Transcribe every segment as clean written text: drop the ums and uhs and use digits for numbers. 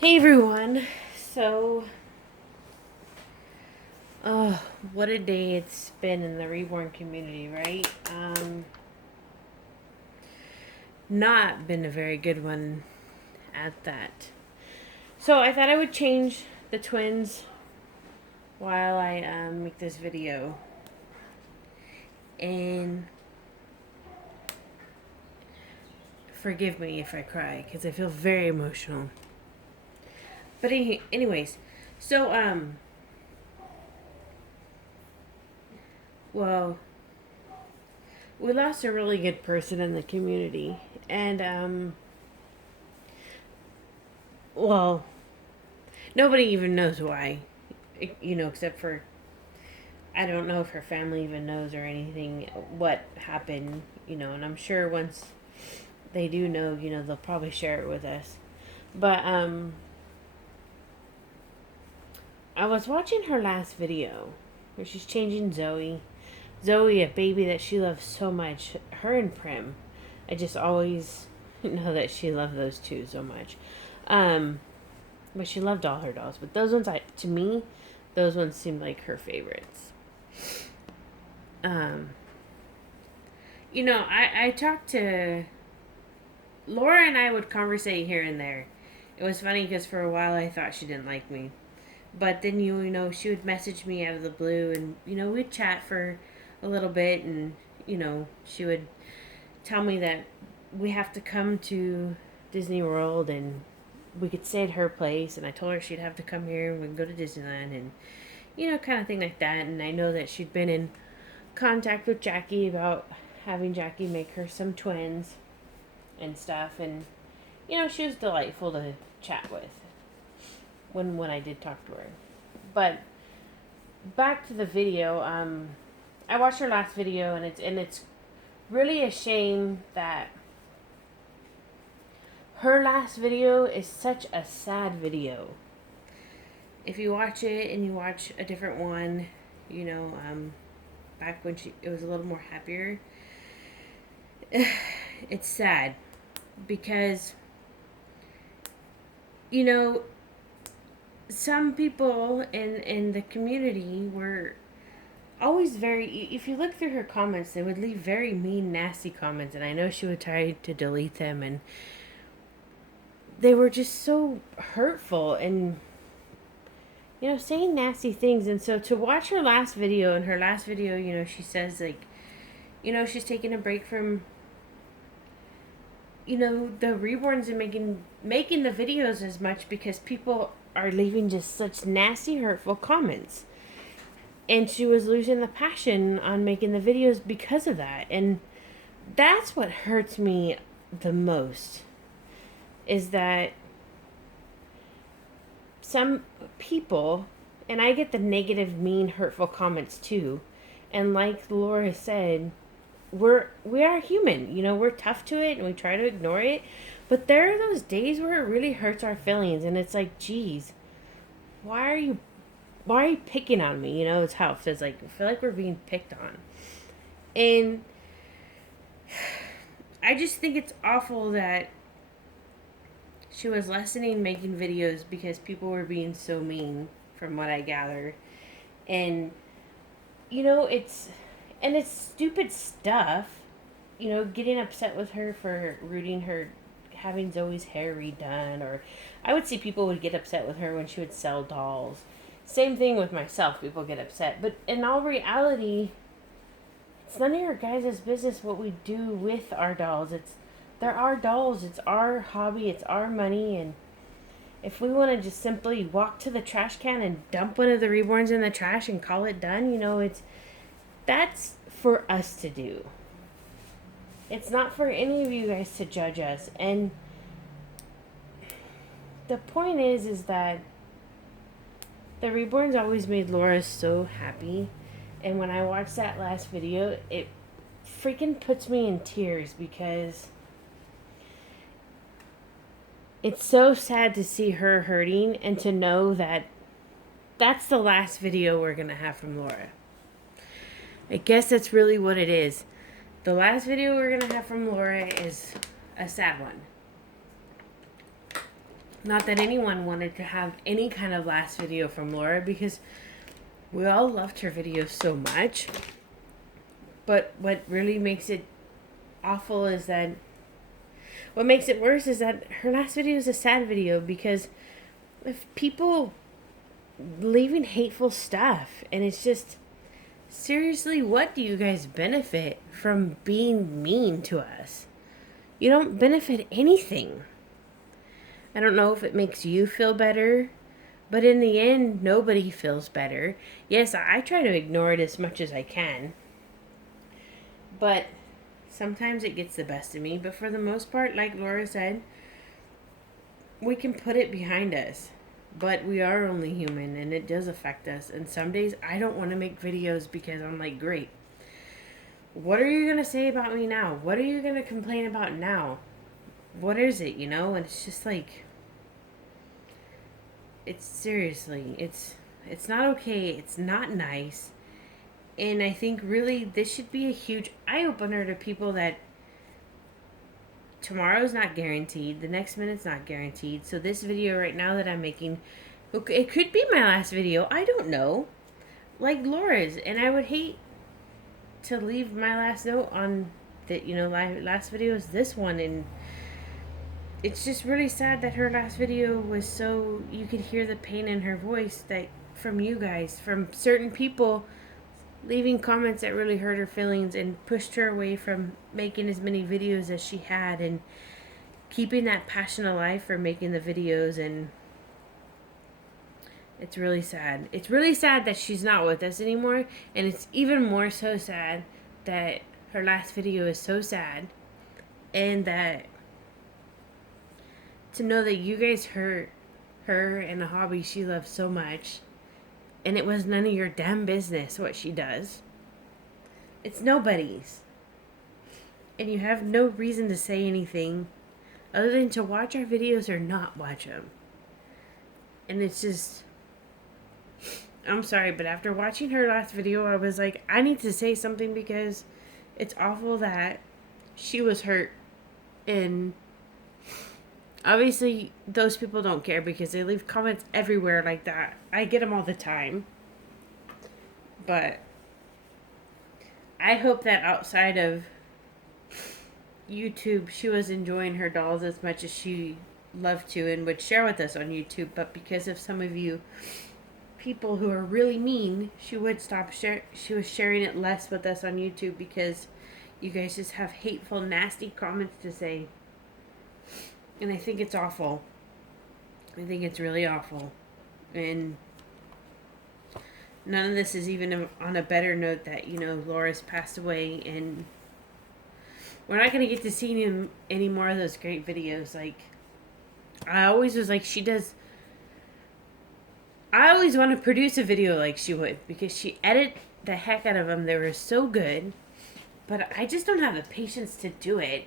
Hey everyone. So, what a day it's been in the Reborn community, right? Not been a very good one at that. So I thought I would change the twins while I make this video, and forgive me if I cry because I feel very emotional. But anyways, so well, we lost a really good person in the community, and well, nobody even knows why, except for I don't know if her family even knows or anything what happened, and I'm sure once they do know, they'll probably share it with us. But I was watching her last video where she's changing Zoe. Zoe, a baby that she loves so much. Her and Prim. I just always know that she loved those two so much. Um, but she loved all her dolls. But those ones, to me, those ones seemed like her favorites. Um, I talked to Laura and I would conversate here and there. It was funny because for a while I thought she didn't like me. But then, she would message me out of the blue and, we'd chat for a little bit and, she would tell me that we have to come to Disney World and we could stay at her place. And I told her she'd have to come here and we could go to Disneyland and, kind of thing like that. And I know that she'd been in contact with Jackie about having Jackie make her some twins and stuff. And, she was delightful to chat with when I did talk to her. But back to the video, I watched her last video and it's really a shame that her last video is such a sad video. If you watch it and you watch a different one, back when it was a little more happier, it's sad because some people in the community were always very, if you look through her comments, they would leave very mean, nasty comments, and I know she would try to delete them, and they were just so hurtful and saying nasty things. And so to watch her last video, in her last video, she says like, she's taking a break from the reborns and making the videos as much because people are leaving just such nasty, hurtful comments. And she was losing the passion on making the videos because of that. And that's what hurts me the most, is that some people, and I get the negative, mean, hurtful comments too, and like Laura said, we are human. We're tough to it and we try to ignore it, but there are those days where it really hurts our feelings, and it's like, geez, why are you picking on me? It's how it feels like. I feel like we're being picked on. And I just think it's awful that she was lessening making videos because people were being so mean, from what I gathered. And, it's stupid stuff. Getting upset with her for rooting her, having Zoe's hair redone. Or I would see people would get upset with her when she would sell dolls. Same thing with myself. People get upset. But in all reality, it's none of your guys' business what we do with our dolls. They're our dolls. It's our hobby. It's our money. And if we want to just simply walk to the trash can and dump one of the reborns in the trash and call it done, that's for us to do. It's not for any of you guys to judge us. And the point is that the reborns always made Laura so happy. And when I watched that last video, it freaking puts me in tears because it's so sad to see her hurting and to know that that's the last video we're going to have from Laura. I guess that's really what it is. The last video we're going to have from Laura is a sad one. Not that anyone wanted to have any kind of last video from Laura, because we all loved her videos so much. But what really makes it awful is that, what makes it worse is that her last video is a sad video, because if people leaving hateful stuff, and it's just, seriously, what do you guys benefit from being mean to us? You don't benefit anything. I don't know if it makes you feel better, but in the end, nobody feels better. Yes, I try to ignore it as much as I can, but sometimes it gets the best of me. But for the most part, like Laura said, we can put it behind us. But we are only human, and it does affect us. And some days I don't want to make videos because I'm like, great, what are you going to say about me now? What are you going to complain about now? What is it, And it's just like, it's seriously, it's not okay. It's not nice. And I think really this should be a huge eye-opener to people that tomorrow's not guaranteed. The next minute's not guaranteed. So this video right now that I'm making, it could be my last video. I don't know. Like Laura's. And I would hate to leave my last note on that, last video is this one. And it's just really sad that her last video was so, you could hear the pain in her voice that from you guys, from certain people leaving comments that really hurt her feelings and pushed her away from making as many videos as she had and keeping that passion alive for making the videos. And it's really sad. It's really sad that she's not with us anymore, and it's even more so sad that her last video is so sad, and that to know that you guys hurt her and a hobby she loves so much, and it was none of your damn business what she does. It's nobody's. And you have no reason to say anything other than to watch our videos or not watch them. And it's just, I'm sorry, but after watching her last video, I was like, I need to say something, because it's awful that she was hurt. And obviously, those people don't care because they leave comments everywhere like that. I get them all the time. But I hope that outside of YouTube, she was enjoying her dolls as much as she loved to and would share with us on YouTube. But because of some of you people who are really mean, she would stop she was sharing it less with us on YouTube, because you guys just have hateful, nasty comments to say. And I think it's awful. I think it's really awful. And none of this is even on a better note that, Laura's passed away, and we're not going to get to see any more of those great videos. Like, I always was like, I always want to produce a video like she would, because she edited the heck out of them. They were so good. But I just don't have the patience to do it.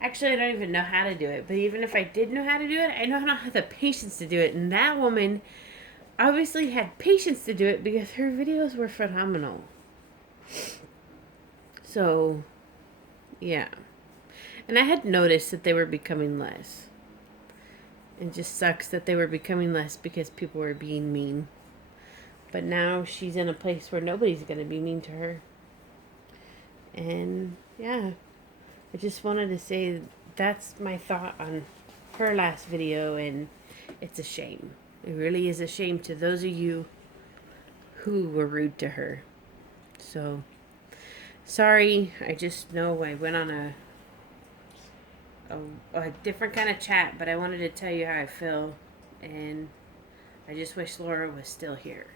Actually, I don't even know how to do it. But even if I did know how to do it, I don't have the patience to do it. And that woman obviously had patience to do it, because her videos were phenomenal. So, yeah. And I had noticed that they were becoming less. It just sucks that they were becoming less because people were being mean. But now she's in a place where nobody's going to be mean to her. And, yeah. I just wanted to say that's my thought on her last video, and it's a shame. It really is a shame to those of you who were rude to her. So, sorry. I just know I went on a different kind of chat, but I wanted to tell you how I feel, and I just wish Laura was still here.